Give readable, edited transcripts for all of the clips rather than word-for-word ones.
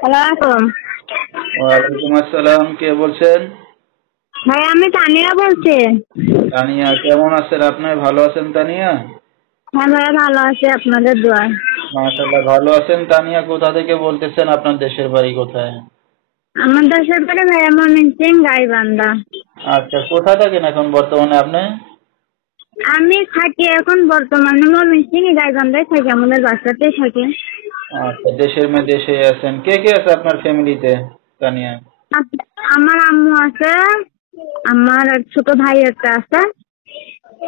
সালাম। ওয়ালাইকুম আসসালাম। কে বলছেন? ভাই আমি তানিয়া বলছি। তানিয়া, কেমন আছেন আপনি? ভালো আছেন তানিয়া? হ্যাঁ ভাইয়া ভালো আছি আপনাদের দোয়ায়। মাশাআল্লাহ, ভালো আছেন। তানিয়া, কোথা থেকে বলতেছেন? আপনার দেশের বাড়ি কোথায়? আমার দেশের বাড়ি ভাইয়া ময়মনসিং গাইবান্ধা। আচ্ছা, কোথায় থাকেন এখন বর্তমানে আপনি? আমি থাকি এখন বর্তমানে ময়মনসিং গাইবান্ধায় থাকি, আমাদের বাসাতেই থাকি। আচ্ছা, দেশের মেয়ে দেশে আছেন। কে কে আছে আপনার ফ্যামিলিতে তানিয়া? আমার আম্মু আছে, আমার এক ছোট ভাই একটা আছে,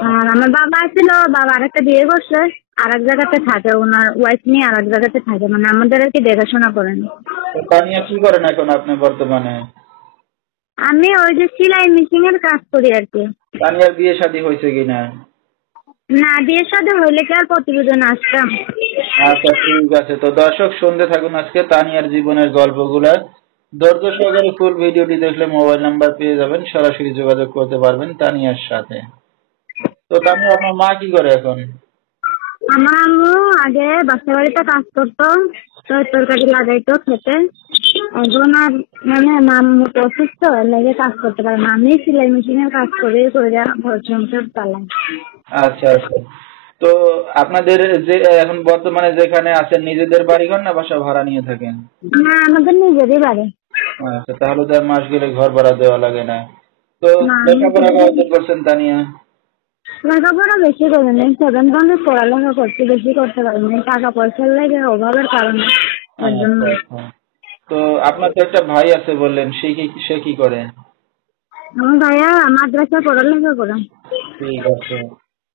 আর আমার বাবা ছিল, বাবা আরেকটা বিয়ে করছে, আর এক জায়গাতে থাকে, ওনার ওয়াইফ নিয়ে আর এক জায়গাতে থাকে, মানে আমাদের আর কি দেখাশোনা করেন। তো তানিয়া, কি করেন এখন আপনি বর্তমানে? আমি ওই যে সেলাই মেশিন এর কাজ করি আর কি। তানিয়ার বিয়ে শাদী হয়েছে কিনা? না, বিয়ের সাথে হইলে কি আর প্রতিবেদন আসতাম? আচ্ছা, ঠিক আছে। তো দর্শক, শুনতে থাকুন আজকে তানিয়ার জীবনের গল্পগুলা। ধৈর্য সহকারে ফুল ভিডিওটি দেখলে মোবাইল নাম্বার পেয়ে যাবেন, সরাসরি যোগাযোগ করতে পারবেন তানিয়ার সাথে। তো তানিয়া, আপনার মা কি করে এখন? আমার আম্মু আগে বাসা বাড়িতে কাজ করতো, তো তরকারি লাগাইতো খেতে। এখন আর মানে আম্মু তো অসুস্থ, লেগে কাজ করতে পারে না, আমি সেলাই মেশিনের কাজ করে করে ঘর সংসার চালাই। আচ্ছা আচ্ছা। তো আপনাদের যে এখন বর্তমানে যেখানে আছেন, নিজেদের বাড়িঘর না বাসা ভাড়া নিয়ে থাকেন? না, আমাদের নিজেরই বাড়ি। আচ্ছা, তাহলে তো আর মাস গেলে ঘর ভাড়া দেওয়া লাগে না। তো না, লেখাপড়া কতদূর করছেন তানিয়া? লেখাপড়া বেশি করে নেই, 7 পড়ালেখা করতে, বেশি করতে পারিনি, টাকা পয়সার লেগে অভাবের কারণে, তার জন্য। আচ্ছা আচ্ছা। তো আপনার তো একটা ভাই আছে বললেন, সে কি করে? আমার ভাইয়া মাদ্রাসায় পড়ালেখা করে। ঠিক আছে।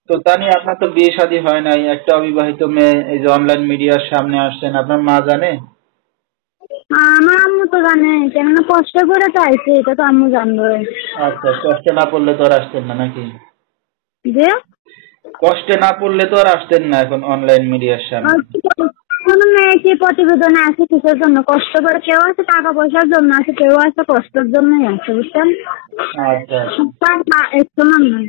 তো তানি, আপনার তো বিয়ে শাদী হয় নাই, একটা অবিবাহিত মেয়ে, এই যে অনলাইন মিডিয়ার সামনে আসছেন, আপনার মা জানে? আমার আম্মু তো জানে, কেননা কষ্ট করে তো আইছে, এটা তো আম্মু জানবে। আচ্ছা, কষ্টে না পড়লে তো আর আসতেন না নাকি? যে কষ্টে না পড়লে তো আর আসতেন না এখন অনলাইন মিডিয়ার সামনে। কোনো মেয়ে কি প্রতিবেদনে আছে কিসের জন্য? কষ্ট করে, কেউ আছে টাকা পয়সার জন্য আছে, কেউ আছে কষ্টের জন্যই আছে, বুঝছেন? আচ্ছা আচ্ছা। একটু নয়।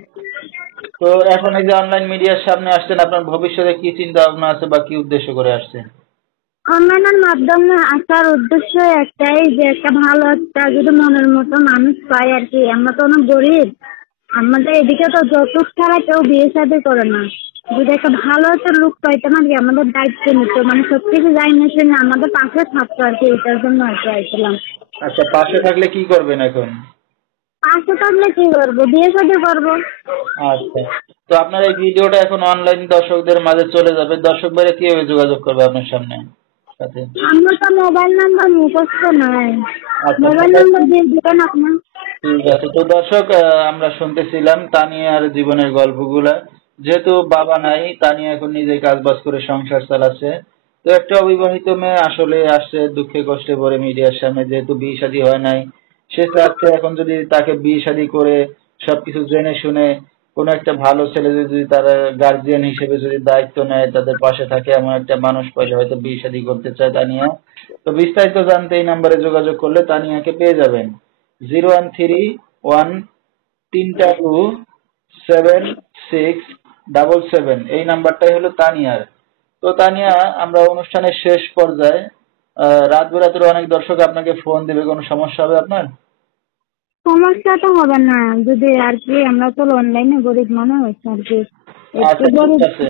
তো এখন এই যে অনলাইন মিডিয়ার সামনে আসছেন, আপনার ভবিষ্যতে কি চিন্তা ভাবনা আছে বা কি উদ্দেশ্য করে আসছেন? অনলাইনের মাধ্যমে আসার উদ্দেশ্য একটাই, যে একটা ভালো একটা যদি মনের মতো মানুষ পাই আর কি। আমরা তো অনেক গরিব, আমাদের এদিকে তো যৌতুক ছাড়া কেউ বিয়ে শাদী করে না। যদি একটা ভালো একটা লোক পাইতাম আর কি, আমাদের দায়িত্ব নিত, মানে সবকিছু যাই না শুনে আমাদের পাশে থাকতো আর কি, এটার জন্য আর কি আইছিলাম। আচ্ছা, পাশে থাকলে কি করবেন এখন? পাশে থাকলে কি করবো? বিয়ে শাদী করবো। আচ্ছা। তো আপনার এই ভিডিওটা এখন অনলাইন দর্শকদের মাঝে চলে যাবে, দর্শক ভাইরা কিভাবে যোগাযোগ করবে আপনার সাথে? আমার তো মোবাইল নাম্বার মুখস্থ নাই, আচ্ছা, মোবাইল নাম্বার দিয়ে দিবেন আপনার। ঠিক আছে। তো দর্শক, আমরা শুনতেছিলাম তানিয়ার জীবনের গল্পগুলা। যেহেতু বাবা নাই, তানিয়া এখন নিজে কাজ বাজ করে সংসার চালাচ্ছে। তো একটা অবিবাহিত মেয়ে আসলে আসছে দুঃখে কষ্টে ভরে মিডিয়ার সামনে, যেহেতু বিয়ে শাদী হয় নাই। সে চাচ্ছে এখন যদি তাকে বিয়ে শাদী করে সবকিছু জেনে শুনে কোনো একটা ভালো ছেলে যদি তার গার্জিয়ান হিসেবে যদি দায়িত্ব নেয়, তাদের পাশে থাকে, এমন একটা মানুষ পাইলে হয়তো বিয়ে শাদী করতে চায় তানিয়া। তো বিস্তারিত জানতে এই নাম্বারে যোগাযোগ করলে তানিয়াকে পেয়ে যাবেন। 013-132-76777, এই নাম্বারটাই হলো তানিয়ার। তো তানিয়া, আমরা অনুষ্ঠানের শেষ পর্যায়ে, রাত বেরাতের অনেক দর্শক আপনাকে ফোন দেবে, কোনো সমস্যা হবে আপনার? সমস্যা তো হবে না, যদি আর কি, আমরা তো অনলাইনে গরিব মানুষ আর কি, একটু আচ্ছা, ঠিক গরিব। আছে।